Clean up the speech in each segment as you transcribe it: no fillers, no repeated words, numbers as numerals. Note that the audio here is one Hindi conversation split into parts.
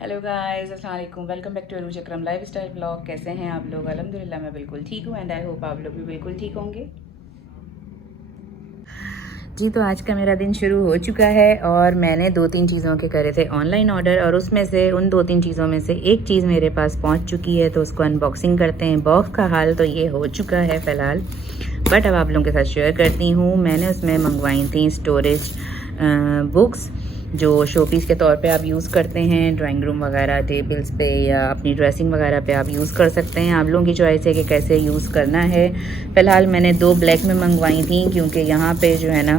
हेलो गाइस, अस्सलाम वालेकुम। Welcome back to Arooj Akram lifestyle blog. कैसे हैं आप लोग? अल्हम्दुलिल्लाह मैं बिल्कुल ठीक हूँ एंड आई होप आप लोग भी बिल्कुल ठीक होंगे। जी, तो आज का मेरा दिन शुरू हो चुका है और मैंने 2-3 चीज़ों के करे थे ऑनलाइन ऑर्डर, और उसमें से उन 2-3 चीज़ों में से एक चीज़ मेरे पास पहुंच चुकी है, तो उसको अनबॉक्सिंग करते हैं। बॉक्स का हाल तो ये हो चुका है फ़िलहाल, बट अब आप लोगों के साथ शेयर करती हूँ। मैंने उसमें मंगवाई थी स्टोरेज बुक्स, जो शोपीस के तौर पे आप यूज़ करते हैं ड्राइंग रूम वगैरह, टेबल्स पे या अपनी ड्रेसिंग वगैरह पे आप यूज़ कर सकते हैं। आप लोगों की चॉइस है कि कैसे यूज़ करना है। फ़िलहाल मैंने 2 ब्लैक में मंगवाई थी, क्योंकि यहाँ पे जो है ना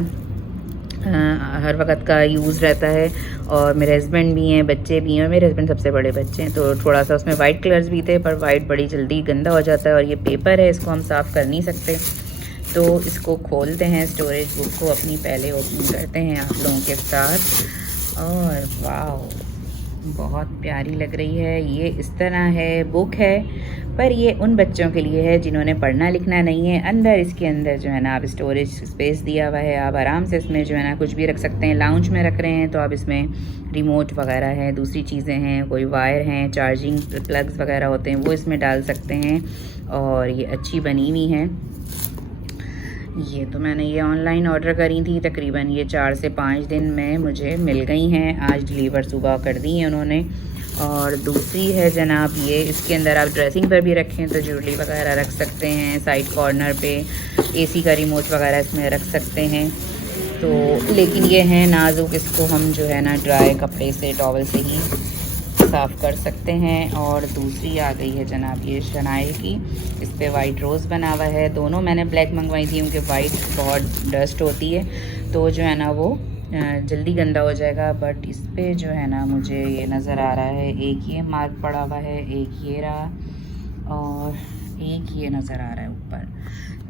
हर वक्त का यूज़ रहता है, और मेरे हस्बैंड भी हैं, बच्चे भी हैं, और मेरे हस्बैंड सबसे बड़े बच्चे हैं, तो थोड़ा सा उसमें वाइट कलर्स भी थे, पर वाइट बड़ी जल्दी गंदा हो जाता है, और ये पेपर है, इसको हम साफ़ कर नहीं सकते। तो इसको खोलते हैं, स्टोरेज बुक को अपनी पहले ओपन करते हैं आप लोगों के साथ। और वाह, बहुत प्यारी लग रही है। ये इस तरह है, बुक है, पर ये उन बच्चों के लिए है जिन्होंने पढ़ना लिखना नहीं है। अंदर इसके अंदर जो है ना आप स्टोरेज स्पेस दिया हुआ है, आप आराम से इसमें जो है ना कुछ भी रख सकते हैं। लाउंज में रख रहे हैं तो आप इसमें रिमोट वगैरह है, दूसरी चीज़ें हैं, कोई वायर हैं, चार्जिंग प्लग्स वगैरह होते हैं, वो इसमें डाल सकते हैं। और ये अच्छी बनी हुई हैं। ये तो मैंने ये ऑनलाइन ऑर्डर करी थी, तकरीबन ये 4 से 5 दिन में मुझे मिल गई हैं। आज डिलीवर सुबह कर दी है उन्होंने। और दूसरी है जनाब ये, इसके अंदर आप ड्रेसिंग पर भी रखें तो ज्वेलरी वगैरह रख सकते हैं। साइड कॉर्नर पे एसी का रिमोट वगैरह इसमें रख सकते हैं। तो लेकिन ये है नाजुक, इसको हम जो है ना ड्राई कपड़े से, टॉवल से ही साफ़ कर सकते हैं। और दूसरी आ गई है जनाब ये शनाइल की, इस पर वाइट रोज़ बना हुआ है। दोनों मैंने ब्लैक मंगवाई थी, क्योंकि वाइट बहुत डस्ट होती है, तो जो है ना वो जल्दी गंदा हो जाएगा। बट इस पर जो है ना मुझे ये नज़र आ रहा है, एक ये मार्क पड़ा हुआ है, एक ये रहा, और एक ये नज़र आ रहा है ऊपर।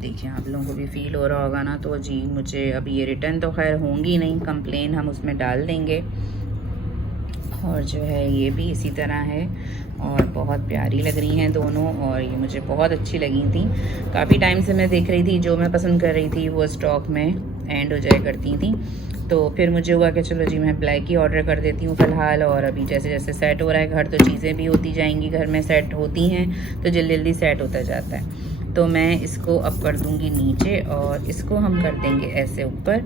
देखिए, आप लोगों को भी फील हो रहा होगा ना। तो जी, मुझे अभी ये रिटर्न तो खैर होंगी नहीं, कंप्लेन हम उसमें डाल देंगे। और जो है ये भी इसी तरह है, और बहुत प्यारी लग रही हैं दोनों, और ये मुझे बहुत अच्छी लगी थी। काफ़ी टाइम से मैं देख रही थी, जो मैं पसंद कर रही थी वो स्टॉक में एंड हो जाया करती थी। तो फिर मुझे हुआ कि चलो जी मैं ब्लैक ही ऑर्डर कर देती हूँ फ़िलहाल। और अभी जैसे जैसे सेट हो रहा है घर, तो चीज़ें भी होती जाएंगी, घर में सेट होती हैं तो जल्दी जल्दी सेट होता जाता है। तो मैं इसको अब कर दूँगी नीचे, और इसको हम कर देंगे ऐसे ऊपर,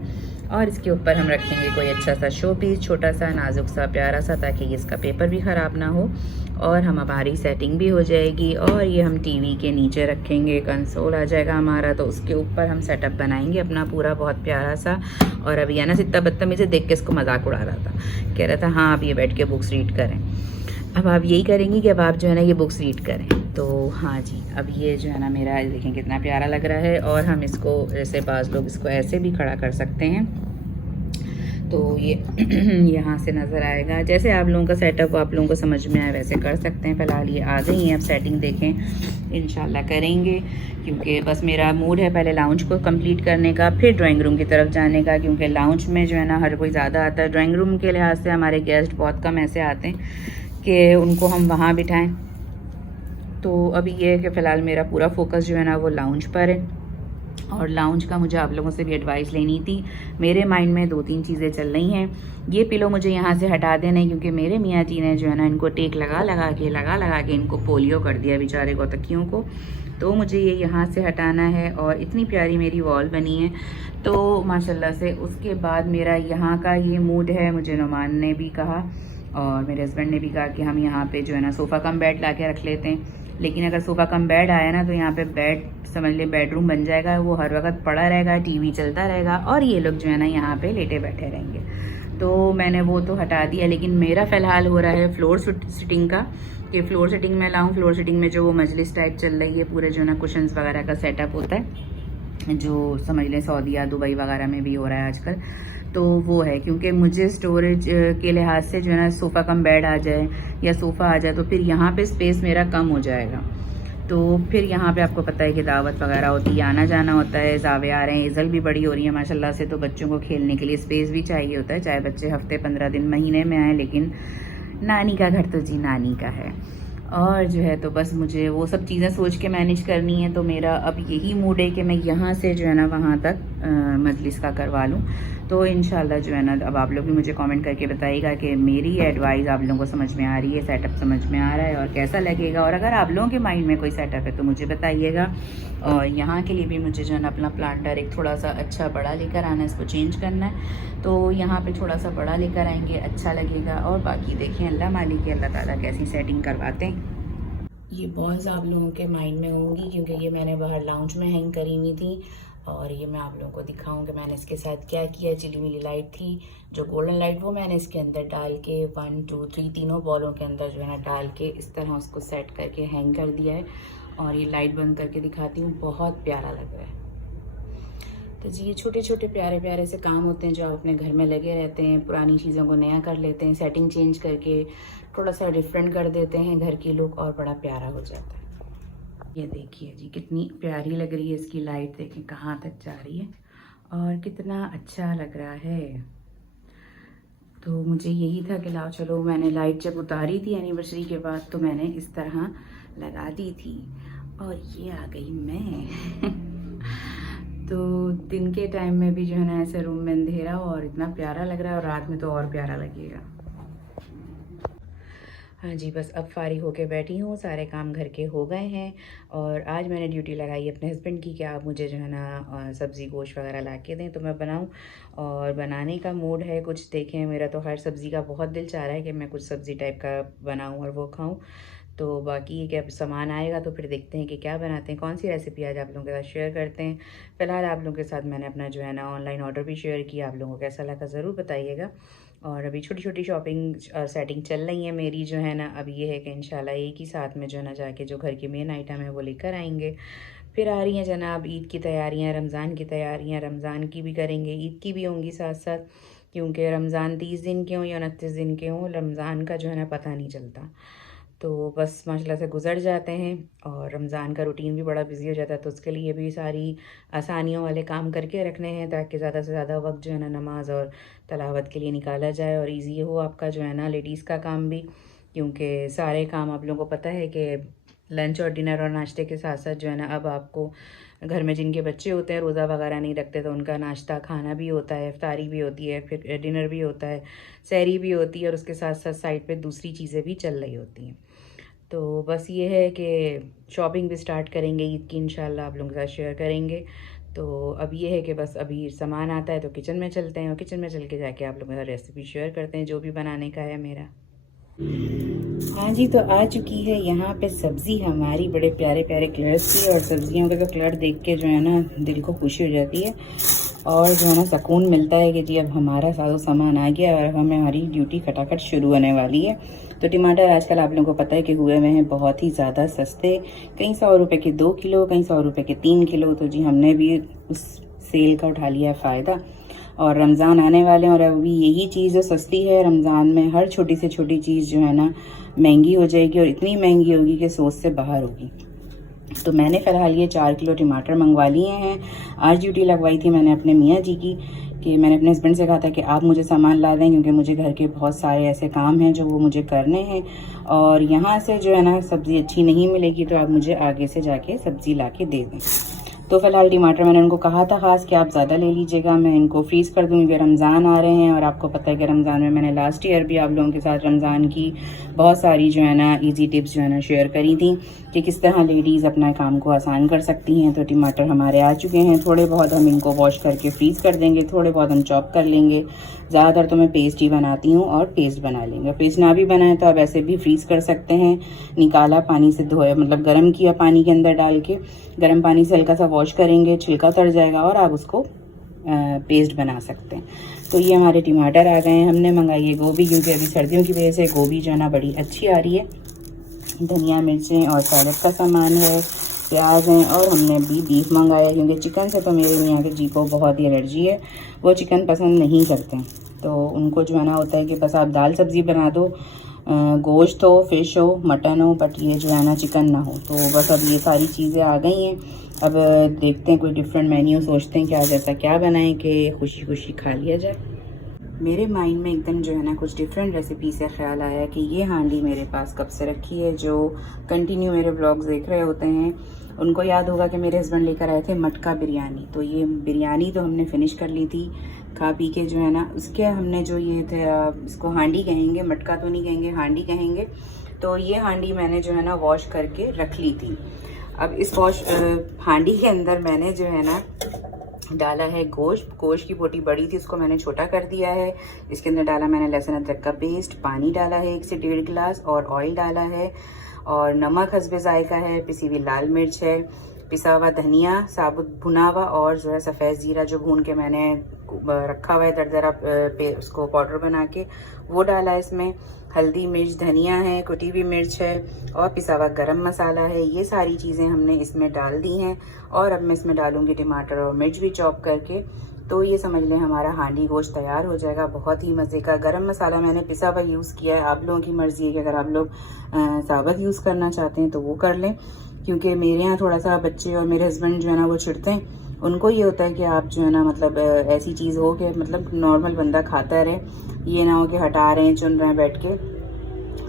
और इसके ऊपर हम रखेंगे कोई अच्छा सा शो पीस, छोटा सा नाजुक सा प्यारा सा, ताकि इसका पेपर भी ख़राब ना हो, और हमारी सेटिंग भी हो जाएगी। और ये हम टीवी के नीचे रखेंगे, कंसोल आ जाएगा हमारा, तो उसके ऊपर हम सेटअप बनाएंगे अपना पूरा बहुत प्यारा सा। और अभी अनस इतना बदतमीज़ी देख के इसको मजाक उड़ा रहा था, कह रहा था हाँ आप ये बैठ के बुक्स रीड करें। अब आप यही करेंगी कि अब आप जो है ना ये बुक्स रीड करें। तो हाँ जी, अब ये जो है ना मेरा देखें कितना प्यारा लग रहा है। और हम इसको जैसे बाज़ लोग इसको ऐसे भी खड़ा कर सकते हैं, तो ये यहाँ से नज़र आएगा। जैसे आप लोगों का सेटअप आप लोगों को समझ में आए वैसे कर सकते हैं। फ़िलहाल ये आ गई हैं, अब सेटिंग देखें, इंशाल्लाह करेंगे, क्योंकि बस मेरा मूड है पहले लाउंज को कंप्लीट करने का, फिर ड्राइंग रूम की तरफ जाने का, क्योंकि लाउंज में जो है ना हर कोई ज़्यादा आता है। ड्राइंग रूम के लिहाज से हमारे गेस्ट बहुत कम ऐसे आते हैं कि उनको हम वहाँ बिठाएँ। तो अभी ये है कि फ़िलहाल मेरा पूरा फोकस जो है ना वो लाउंज पर है। और लाउंज का मुझे आप लोगों से भी एडवाइस लेनी थी। मेरे माइंड में 2-3 चीज़ें चल रही हैं। ये पिलो मुझे यहाँ से हटा देना है, क्योंकि मेरे मियाँ जी ने जो है ना इनको टेक लगा लगा के इनको पोलियो कर दिया बेचारे को, तकियों को। तो मुझे ये यहाँ से हटाना है। और इतनी प्यारी मेरी वॉल बनी है तो माशाल्लाह से। उसके बाद मेरा यहाँ का ये मूड है, मुझे नुमान ने भी कहा और मेरे हस्बैंड ने भी कहा कि हम यहाँ पे जो है ना सोफ़ा कम बेड ला के रख लेते हैं। लेकिन अगर सोफ़ा कम बेड आया ना, तो यहाँ पे बेड समझ ले बेडरूम बन जाएगा, वो हर वक्त पड़ा रहेगा, टीवी चलता रहेगा, और ये लोग जो है ना यहाँ पे लेटे बैठे रहेंगे। तो मैंने वो तो हटा दिया। लेकिन मेरा फ़िलहाल हो रहा है फ्लोर सिटिंग का, कि फ्लोर सिटिंग में लाऊं। फ्लोर सिटिंग में जो वो मजलिस टाइप चल रही है, पूरे जो है ना कुशन्स वगैरह का सेटअप होता है, जो समझ लें सऊदीया दुबई वगैरह में भी हो रहा है आजकल, तो वो है। क्योंकि मुझे स्टोरेज के लिहाज से जो है ना सोफ़ा कम बेड आ जाए या सोफ़ा आ जाए, तो फिर यहाँ पे स्पेस मेरा कम हो जाएगा। तो फिर यहाँ पे आपको पता है कि दावत वगैरह होती है, आना जाना होता है, जावे आ रहे हैं, इज़ल भी बड़ी हो रही है माशाल्लाह से, तो बच्चों को खेलने के लिए स्पेस भी चाहिए होता है, चाहे बच्चे हफ्ते 15 दिन महीने में आए, लेकिन नानी का घर तो जी नानी का है। और जो है तो बस मुझे वो सब चीज़ें सोच के मैनेज करनी है। तो मेरा अब यही मूड है कि मैं यहाँ से जो है ना वहाँ तक मजलिस का करवा लूँ। तो इंशाल्लाह जो है ना, अब आप लोग भी मुझे कमेंट करके बताइएगा कि मेरी एडवाइस आप लोगों को समझ में आ रही है, सेटअप समझ में आ रहा है और कैसा लगेगा। और अगर आप लोगों के माइंड में कोई सेटअप है तो मुझे बताइएगा। और यहाँ के लिए भी मुझे जो है ना अपना प्लांटर एक थोड़ा सा अच्छा बड़ा लेकर आना है, इसको चेंज करना है। तो यहाँ पे थोड़ा सा बड़ा लेकर आएंगे, अच्छा लगेगा। और बाकी देखिए अल्लाह मालिक है, अल्लाह ताला कैसी सेटिंग करवाते हैं। ये बॉल्स आप लोगों के माइंड में होंगी क्योंकि ये मैंने बाहर लाउंज में हैंग करी हुई थी। और ये मैं आप लोगों को दिखाऊंगी मैंने इसके साथ क्या किया। चिली मिली लाइट थी जो गोल्डन लाइट, वो मैंने इसके अंदर डाल के 1 2 3 तीनों बॉलों के अंदर जो है ना डाल के इस तरह उसको सेट करके हैंग कर दिया है। और ये लाइट बंद करके दिखाती हूँ, बहुत प्यारा लग रहा है। तो जी ये छोटे छोटे प्यारे प्यारे से काम होते हैं जो आप अपने घर में लगे रहते हैं, पुरानी चीज़ों को नया कर लेते हैं, सेटिंग चेंज करके थोड़ा सा डिफरेंट कर देते हैं घर की लुक, और बड़ा प्यारा हो जाता है। ये देखिए जी कितनी प्यारी लग रही है इसकी लाइट, देखें कहाँ तक जा रही है और कितना अच्छा लग रहा है। तो मुझे यही था कि लाओ चलो, मैंने लाइट जब उतारी थी एनिवर्सरी के बाद तो मैंने इस तरह लगा दी थी। और ये आ गई मैं तो दिन के टाइम में भी जो है ना ऐसे रूम में अंधेरा हो और इतना प्यारा लग रहा है, और रात में तो और प्यारा लगेगा। हाँ जी, बस अब फारिग होके बैठी हूँ, सारे काम घर के हो गए हैं। और आज मैंने ड्यूटी लगाई अपने हस्बैंड की कि आप मुझे जो है ना सब्ज़ी गोश्त वगैरह ला के दें तो मैं बनाऊँ। और बनाने का मूड है कुछ, देखें मेरा तो हर सब्ज़ी का बहुत दिल चाह रहा है कि मैं कुछ सब्ज़ी टाइप का बनाऊँ और वो खाऊँ। तो बाकी क्या सामान आएगा तो फिर देखते हैं कि क्या बनाते हैं, कौन सी रेसिपी आज आप लोगों के साथ शेयर करते हैं। फ़िलहाल आप लोगों के साथ मैंने अपना जो है ना ऑनलाइन ऑर्डर भी शेयर किया, आप लोगों को कैसा लगा ज़रूर बताइएगा। और अभी छोटी छोटी शॉपिंग सेटिंग चल रही है मेरी जो है ना। अब ये है कि इंशाल्लाह एक ही साथ में जो है ना जाके जो घर की मेन आइटम है वो लेकर आएंगे। फिर आ रही हैं जनाब ईद की तैयारियां, रमज़ान की तैयारियां, रमज़ान की भी करेंगे, ईद की भी होंगी साथ साथ, क्योंकि रमज़ान 30 दिन के हों या 29 दिन के हों, रमज़ान का जो है ना पता नहीं चलता। तो बस माशाल्लाह से गुजर जाते हैं और रमज़ान का रूटीन भी बड़ा बिजी हो जाता है। तो उसके लिए भी सारी आसानियों वाले काम करके रखने हैं ताकि ज़्यादा से ज़्यादा वक्त जो है ना नमाज और तलावत के लिए निकाला जाए और इजी हो आपका जो है ना लेडीज़ का काम भी। क्योंकि सारे काम आप लोगों को पता है कि लंच और डिनर और नाश्ते के साथ साथ जो है ना अब आपको घर में जिनके बच्चे होते हैं रोज़ा वगैरह नहीं रखते तो उनका नाश्ता खाना भी होता है, इफ्तारी भी होती है, फिर डिनर भी होता है, सहरी भी होती है, और उसके साथ साथ साइड पे दूसरी चीज़ें भी चल रही होती हैं। तो बस ये है कि शॉपिंग भी स्टार्ट करेंगे ईद की, इंशाल्लाह आप लोगों के साथ शेयर करेंगे। तो अब ये है कि बस अभी सामान आता है तो किचन में चलते हैं और किचन में चल के जाके आप लोगों के साथ रेसिपी शेयर करते हैं जो भी बनाने का है मेरा। हाँ जी, तो आ चुकी है यहाँ पे सब्ज़ी हमारी, बड़े प्यारे प्यारे कलर्स की, और सब्जियों का तो कलर देख के जो है ना दिल को खुशी हो जाती है और जो है ना सुकून मिलता है कि जी अब हमारा सारा सामान आ गया और हमारी ड्यूटी खटाखट शुरू होने वाली है। तो टमाटर आजकल आप लोगों को पता है कि हुए हुए हैं बहुत ही ज़्यादा सस्ते, कई 100 रुपये के 2 किलो, कई 100 रुपये के 3 किलो। तो जी हमने भी उस सेल का उठा लिया फ़ायदा, और रमज़ान आने वाले हैं और अभी यही चीज़ जो सस्ती है रमज़ान में हर छोटी से छोटी चीज़ जो है ना महंगी हो जाएगी, और इतनी महंगी होगी कि सोच से बाहर होगी। तो मैंने फ़िलहाल ये 4 किलो टमाटर मंगवा लिए हैं। आज ड्यूटी लगवाई थी मैंने अपने मियाँ जी की कि मैंने अपने हस्बैंड से कहा था कि आप मुझे सामान ला दें क्योंकि मुझे घर के बहुत सारे ऐसे काम हैं जो वो मुझे करने हैं, और यहाँ से जो है ना सब्ज़ी अच्छी नहीं मिलेगी तो आप मुझे आगे से जाके सब्ज़ी ला के दे दें। तो फ़िलहाल टमाटर मैंने उनको कहा था ख़ास कि आप ज़्यादा ले लीजिएगा, मैं इनको फ्रीज़ कर दूँगी क्योंकि रमज़ान आ रहे हैं। और आपको पता है कि रमज़ान में मैंने लास्ट ईयर भी आप लोगों के साथ रमज़ान की बहुत सारी जो है ना इजी टिप्स जो है ना शेयर करी थी कि किस तरह लेडीज़ अपना काम को आसान कर सकती हैं। तो टमाटर हमारे आ चुके हैं, थोड़े बहुत हम इनको वॉश करके फ्रीज़ कर देंगे, थोड़े बहुत हम चॉप कर लेंगे। ज़्यादातर तो मैं पेस्ट ही बनाती हूँ और पेस्ट बना लेंगे। पेस्ट ना भी बनाए तो आप ऐसे भी फ्रीज़ कर सकते हैं, निकाला पानी से धोया, मतलब गर्म किया पानी के अंदर डाल के, गर्म पानी से हल्का सा वॉश करेंगे, छिलका उतर जाएगा और आप उसको पेस्ट बना सकते हैं। तो ये हमारे टमाटर आ गए हैं। हमने मंगाई है गोभी क्योंकि अभी सर्दियों की वजह से गोभी जो है ना बड़ी अच्छी आ रही है। धनिया मिर्चें और सैलड का सामान है, प्याज हैं, और हमने भी बीफ मंगाया क्योंकि चिकन से तो मेरे मियाँ के जी को बहुत ही एलर्जी है, वो चिकन पसंद नहीं करते। तो उनको जो है ना होता है कि बस आप दाल सब्ज़ी बना दो, गोश्त हो, फ़िश हो, मटन हो, बट ये जो है ना चिकन ना हो। तो बस अब ये सारी चीज़ें आ गई हैं। अब देखते हैं कोई डिफरेंट मेन्यू सोचते हैं क्या जैसा क्या बनाएं कि खुशी खुशी खा लिया जाए। मेरे माइंड में एकदम जो है ना कुछ डिफरेंट रेसिपी से ख्याल आया कि ये हांडी मेरे पास कब से रखी है। जो कंटिन्यू मेरे ब्लॉग्स देख रहे होते हैं उनको याद होगा कि मेरे हस्बैंड लेकर आए थे मटका बिरयानी। तो ये बिरयानी तो हमने फिनिश कर ली थी, खा पी के जो है ना, उसके हमने जो ये थे, इसको हांडी कहेंगे, मटका तो नहीं कहेंगे, हांडी कहेंगे। तो ये हांडी मैंने जो है ना वॉश करके रख ली थी। अब इस हांडी के अंदर मैंने जो है ना डाला है गोश्त की बोटी बड़ी थी, उसको मैंने छोटा कर दिया है। इसके अंदर डाला मैंने लहसुन अदरक का पेस्ट, पानी डाला है 1 से 1.5 गिलास, और ऑयल डाला है, और नमक हस्बे जायका है, पिसी हुई लाल मिर्च है, पिसा हुआ धनिया साबुत भुना हुआ, और जो है सफ़ेद ज़ीरा जो भून के मैंने रखा हुआ है दरदरा उसको पाउडर बना के, वो डाला है इसमें। हल्दी मिर्च धनिया है, कुटी हुई मिर्च है, और पिसा हुआ गरम मसाला है। ये सारी चीज़ें हमने इसमें डाल दी हैं। और अब मैं इसमें डालूंगी टमाटर और मिर्च भी चॉप करके। तो ये समझ लें हमारा हांडी गोश्त तैयार हो जाएगा, बहुत ही मज़े का। गरम मसाला मैंने पिसा हुआ यूज़ किया है, आप लोगों की मर्ज़ी है कि अगर आप लोग साबुत यूज़ करना चाहते हैं तो वो कर लें, क्योंकि मेरे यहाँ थोड़ा सा बच्चे और मेरे हस्बैंड जो है ना वो चिढ़ते हैं। उनको ये होता है कि आप जो है ना मतलब ऐसी चीज़ हो कि मतलब नॉर्मल बंदा खाता रहे, ये ना हो कि हटा रहे हैं चुन रहे हैं बैठ के।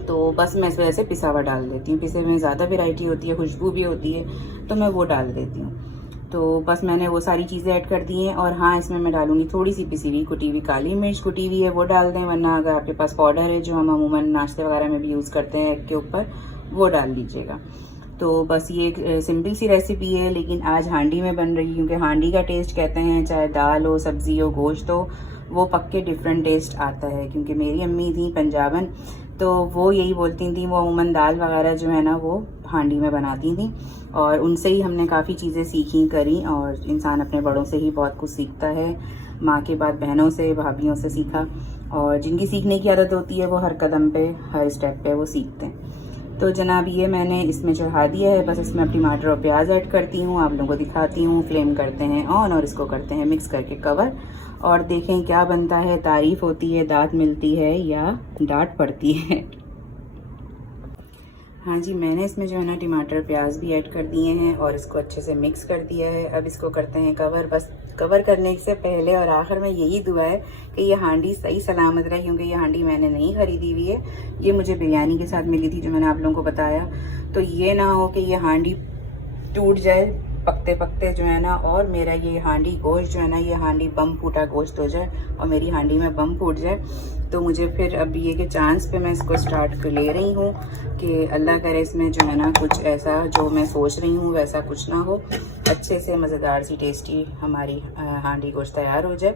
तो बस मैं इस वजह से पिसा हुआ डाल देती हूँ। पिसे में ज़्यादा वैरायटी होती है, खुशबू भी होती है, तो मैं वो डाल देती हूँ। तो बस मैंने वो सारी चीज़ें ऐड कर दी हैं। और हाँ, इसमें मैं डालूंगी थोड़ी सी पिसी हुई कुटी हुई काली मिर्च, कुटी हुई है वो डाल दें, वरना अगर आपके पास पाउडर है जो हम अमूमन नाश्ते वगैरह में भी यूज़ करते हैं एग के ऊपर, वो डाल लीजिएगा। तो बस ये एक सिंपल सी रेसिपी है, लेकिन आज हांडी में बन रही है, क्योंकि हांडी का टेस्ट कहते हैं चाहे दाल हो, सब्जी हो, गोश्त हो, वो पक्के डिफरेंट टेस्ट आता है। क्योंकि मेरी अम्मी थी पंजाबन, तो वो यही बोलती थी, वो अमूमन दाल वगैरह जो है ना वो हांडी में बनाती थी, और उनसे ही हमने काफ़ी चीज़ें सीखी करी। और इंसान अपने बड़ों से ही बहुत कुछ सीखता है, माँ के बाद बहनों से, भाभीयों से सीखा। और जिनकी सीखने की आदत होती है वो हर कदम पे, हर स्टेप पे वो सीखते हैं। तो जनाब ये मैंने इसमें चढ़ा दिया है। बस इसमें टमाटर और प्याज ऐड करती हूँ, आप लोगों को दिखाती हूँ। फ्लेम करते हैं ऑन और इसको करते हैं मिक्स करके कवर, और देखें क्या बनता है। तारीफ होती है, दाद मिलती है या डांट पड़ती है। हाँ जी, मैंने इसमें जो है ना टमाटर प्याज भी ऐड कर दिए हैं और इसको अच्छे से मिक्स कर दिया है। अब इसको करते हैं कवर। बस कवर करने से पहले और आखिर में यही दुआ है कि ये हांडी सही सलामत रहे, क्योंकि ये हांडी मैंने नहीं खरीदी हुई है, ये मुझे बिरयानी के साथ मिली थी जो मैंने आप लोगों को बताया। तो ये ना हो कि ये हांडी टूट जाए पकते पकते जो है ना, और मेरा ये हांडी गोश्त जो है ना, ये हांडी बम फूटा गोश्त हो जाए और मेरी हांडी में बम फूट जाए। तो मुझे फिर अब ये के चांस पे मैं इसको स्टार्ट कर ले रही हूँ कि अल्लाह करे इसमें जो है ना कुछ ऐसा जो मैं सोच रही हूँ वैसा कुछ ना हो, अच्छे से मज़ेदार सी टेस्टी हमारी हांडी गोश्त तैयार हो जाए।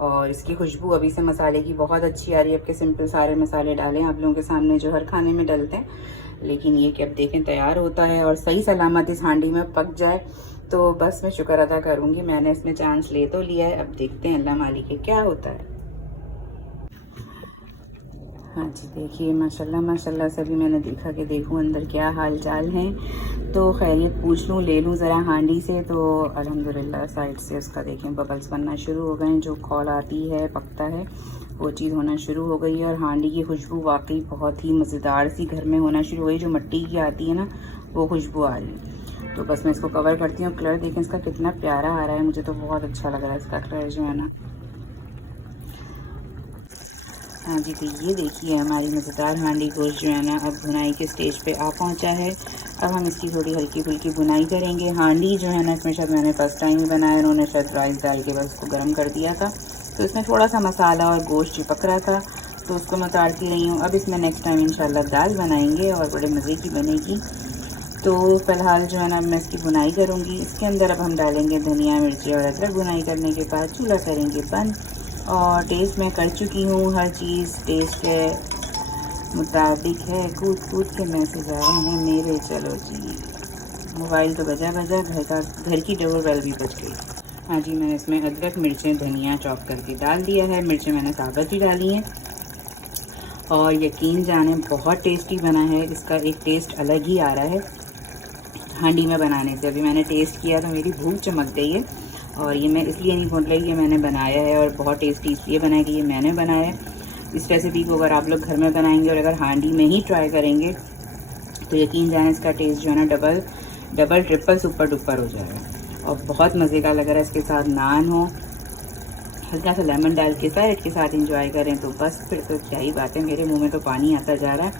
और इसकी खुशबू अभी से मसाले की बहुत अच्छी आ रही है। अब के सिंपल सारे मसाले डालें आप लोगों के सामने जो हर खाने में डलते हैं, लेकिन ये कि अब देखें तैयार होता है और सही सलामत इस हांडी में पक जाए तो बस मैं शुक्र अदा करूँगी। मैंने इसमें चांस ले तो लिया है, अब देखते हैं अल्लाह मालिक के क्या होता है। हाँ जी, देखिए माशाल्लाह माशाल्लाह सभी मैंने देखा कि देखूं अंदर क्या हाल चाल हैं, तो खैरियत पूछ लूँ, ले लूँ ज़रा हांडी से। तो अल्हम्दुलिल्लाह साइड से उसका देखें बबल्स बनना शुरू हो गए, जो खौल आती है पकता है वो चीज़ होना शुरू हो गई है। और हांडी की खुशबू वाकई बहुत ही मज़ेदार सी घर में होना शुरू हो गई, जो मिट्टी की आती है ना वो खुशबू आ रही है। तो बस मैं इसको कवर करती हूँ। कलर देखें इसका कितना प्यारा आ रहा है, मुझे तो बहुत अच्छा लग रहा है इसका कलर जो है ना। हाँ जी, तो ये देखिए हमारी मज़ेदार हांडी गोश्त जो है ना अब भुनाई के स्टेज पे आ पहुँचा है। अब हम इसकी थोड़ी हल्की फुल्की भुनाई करेंगे। हांडी जो है ना इसमें शायद मैंने फर्स्ट टाइम ही बनाया, उन्होंने शायद राइस डाल के बस उसको गर्म कर दिया था, तो इसमें थोड़ा सा मसाला और गोश्त चिपक रहा था, तो उसको मैं उतारती रही हूँ। अब इसमें नेक्स्ट टाइम इंशाल्लाह दाल बनाएंगे और बड़े मज़े की बनेगी। तो फ़िलहाल जो है ना मैं इसकी बुनाई करूँगी। इसके अंदर अब हम डालेंगे धनिया मिर्ची और अदरक। बुनाई करने के बाद चूल्हा करेंगे बंद। और टेस्ट मैं कर चुकी हूँ, हर चीज़ टेस्ट के मुताबिक है। कूद कूद के मैसेज आ रहे हैं मेरे। चलो जी, मोबाइल तो बजा घर की डोर बेल भी बज गई। हाँ जी, मैंने इसमें अदरक मिर्चें धनिया चॉप करके डाल दिया है। मिर्चें मैंने साबुत ही डाली हैं और यकीन जाने बहुत टेस्टी बना है। इसका एक टेस्ट अलग ही आ रहा है हांडी में बनाने से। अभी मैंने टेस्ट किया तो मेरी भूख चमक गई है। और ये मैं इसलिए नहीं बोल रही कि मैंने बनाया है, और बहुत टेस्टी इसलिए बना है कि ये मैंने बनाया है। इस रेसिपी को अगर आप लोग घर में बनाएंगे और अगर हांडी में ही ट्राई करेंगे तो यकीन जाने इसका टेस्ट जो है ना डबल ट्रिपल सुपर डुपर हो जाएगा और बहुत मज़े का लग रहा है। इसके साथ नान हो, हल्का सा लेमन डाल के सैलेड के साथ इंजॉय करें तो बस फिर तो क्या ही बात है। मेरे मुँह में तो पानी आता जा रहा है,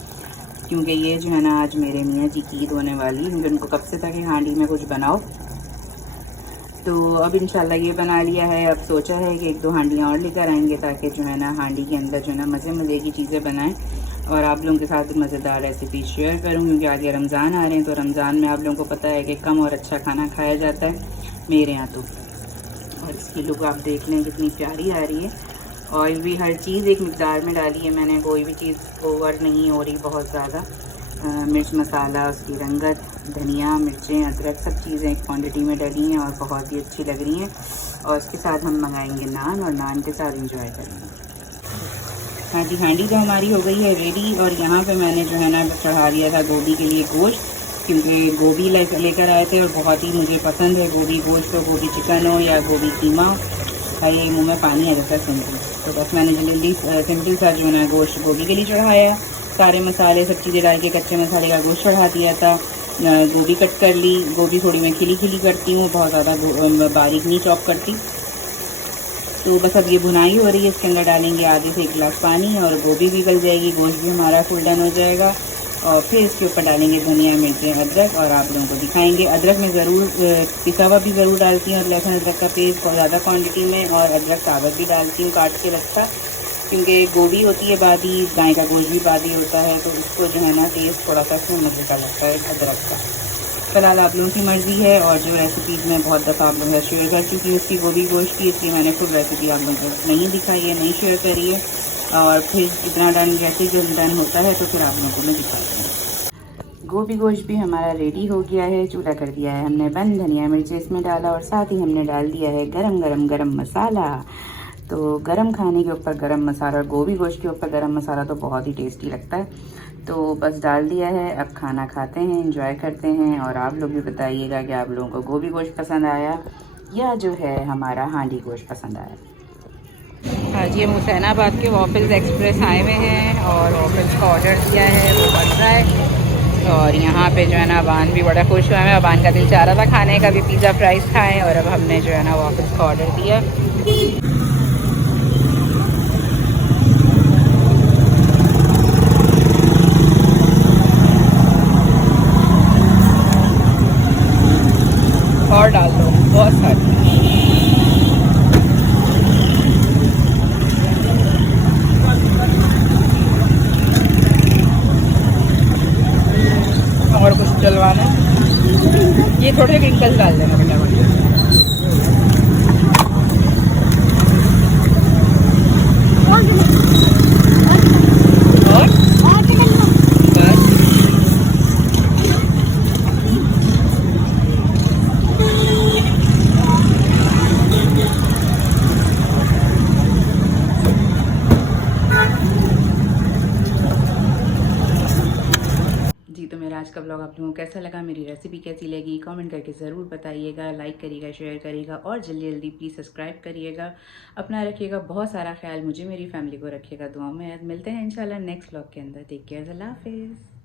क्योंकि ये जो है ना आज मेरे मियाँ जी की ईद होने वाली है। उनको कब से था कि हांडी में कुछ बनाओ, तो अब इंशाल्लाह ये बना लिया है। अब सोचा है कि 1-2 हांडियाँ और लेकर आएंगे ताकि जो है ना हांडी के अंदर जो है ना मज़े की चीज़ें बनाएं और आप लोगों के साथ मज़ेदार रेसिपी शेयर करूँ, क्योंकि आगे रमज़ान आ रहे हैं। तो रमज़ान में आप लोगों को पता है कि कम और अच्छा खाना खाया जाता है मेरे यहाँ तो। और इसकी लुक आप देख लें कितनी प्यारी आ रही है। ऑयल भी हर चीज़ एक मिकदार में डाली है मैंने, कोई भी चीज़ ओवर नहीं हो रही बहुत ज़्यादा। मिर्च मसाला, उसकी रंगत, धनिया, मिर्चें, अदरक सब चीज़ें एक क्वांटिटी में डली हैं और बहुत ही अच्छी लग रही हैं। और उसके साथ हम मंगाएंगे नान और नान के साथ इंजॉय करेंगे। हाँ जी, हांडी तो हमारी हो गई है रेडी। और यहाँ पे मैंने जो है ना चढ़ा दिया था गोभी के लिए गोश्त, क्योंकि गोभी लेकर आए थे और बहुत ही मुझे पसंद है गोभी गोश्त। तो गोभी चिकन हो या गोभी कीमा हो, ये मुँह में पानी आ जाता है सिंपल। तो बस मैंने जल्दी सिंपल सा जो है ना गोश्त गोभी के लिए चढ़ाया, सारे मसाले सब चीज़ें डाल के कच्चे मसाले का गोश्त चढ़ा दिया था। गोभी कट कर ली। गोभी थोड़ी मैं खिली करती हूँ, बहुत ज़्यादा बारीक नहीं चॉप करती। तो बस अब ये भुनाई हो रही है, इसके अंदर डालेंगे आधे से 1 गिलास पानी और गोभी भी गल जाएगी, गोश्त भी हमारा फुल डन हो जाएगा। और फिर इसके ऊपर डालेंगे धनिया, मिर्चें, अदरक और आप लोगों को दिखाएंगे। अदरक में ज़रूर पिसा हुआ भी ज़रूर डालती हूँ और लहसुन अदरक का पेस्ट बहुत ज़्यादा क्वांटिटी में, और अदरक साबुत भी डालती हूँ काट के रखता, क्योंकि गोभी होती है बादी, गाय का गोश्त भी बादी होता है, तो उसको जो है ना टेस्ट थोड़ा सा इसमें मज़े का लगता है अदरक का। फिलहाल आप लोगों की मर्ज़ी है। और जो रेसिपीज़ मैं बहुत दफ़ा आप लोगों से शेयर कर चुकी हूँ उसकी गोभी गोश्त की, इसलिए मैंने खुद रेसिपी आप लोगों को नहीं दिखाई है, नहीं शेयर करी है। और फिर इतना डन जैसे जो डन होता है तो फिर आप लोगों को मैं दिखाती हूँ। गोभी गोश्त भी हमारा रेडी हो गया है। चूल्हा कर दिया है हमने बंद, धनिया मिर्च इसमें डाला और साथ ही हमने डाल दिया है गरम मसाला। तो गरम खाने के ऊपर गरम मसाला और गोभी गोश्त के ऊपर गरम मसाला तो बहुत ही टेस्टी लगता है। तो बस डाल दिया है। अब खाना खाते हैं, एंजॉय करते हैं। और आप लोग भी बताइएगा कि आप लोगों को गोभी गोश्त पसंद आया या जो है हमारा हांडी गोश्त पसंद आया। हाँ जी, हम हुसैनाबाद के वॉफल्स एक्सप्रेस आए हुए हैं और वॉफल्स का ऑर्डर दिया है, वो बन रहा है। और यहाँ पे जो है ना अबान भी बड़ा खुश हुआ है। अबान का दिल चाह रहा था खाने का भी, पिज़्ज़ा फ्राइज़ खाएँ। और अब हमने जो है ना वॉफल्स का ऑर्डर दिया। और डाल दो बहुत सारी। और कुछ डलवाना, ये थोड़े रिंकल्स डाल देना बेटा। तो मेरा आज का ब्लॉग आप लोगों को कैसा लगा, मेरी रेसिपी कैसी लगी, कमेंट करके ज़रूर बताइएगा। लाइक करिएगा, शेयर करिएगा और जल्दी प्लीज़ सब्सक्राइब करिएगा। अपना रखिएगा बहुत सारा ख्याल, मुझे मेरी फैमिली को रखिएगा दुआ में। मिलते हैं इंशाल्लाह नेक्स्ट ब्लॉग के अंदर। टेक केयर, अल्लाह हाफिज़।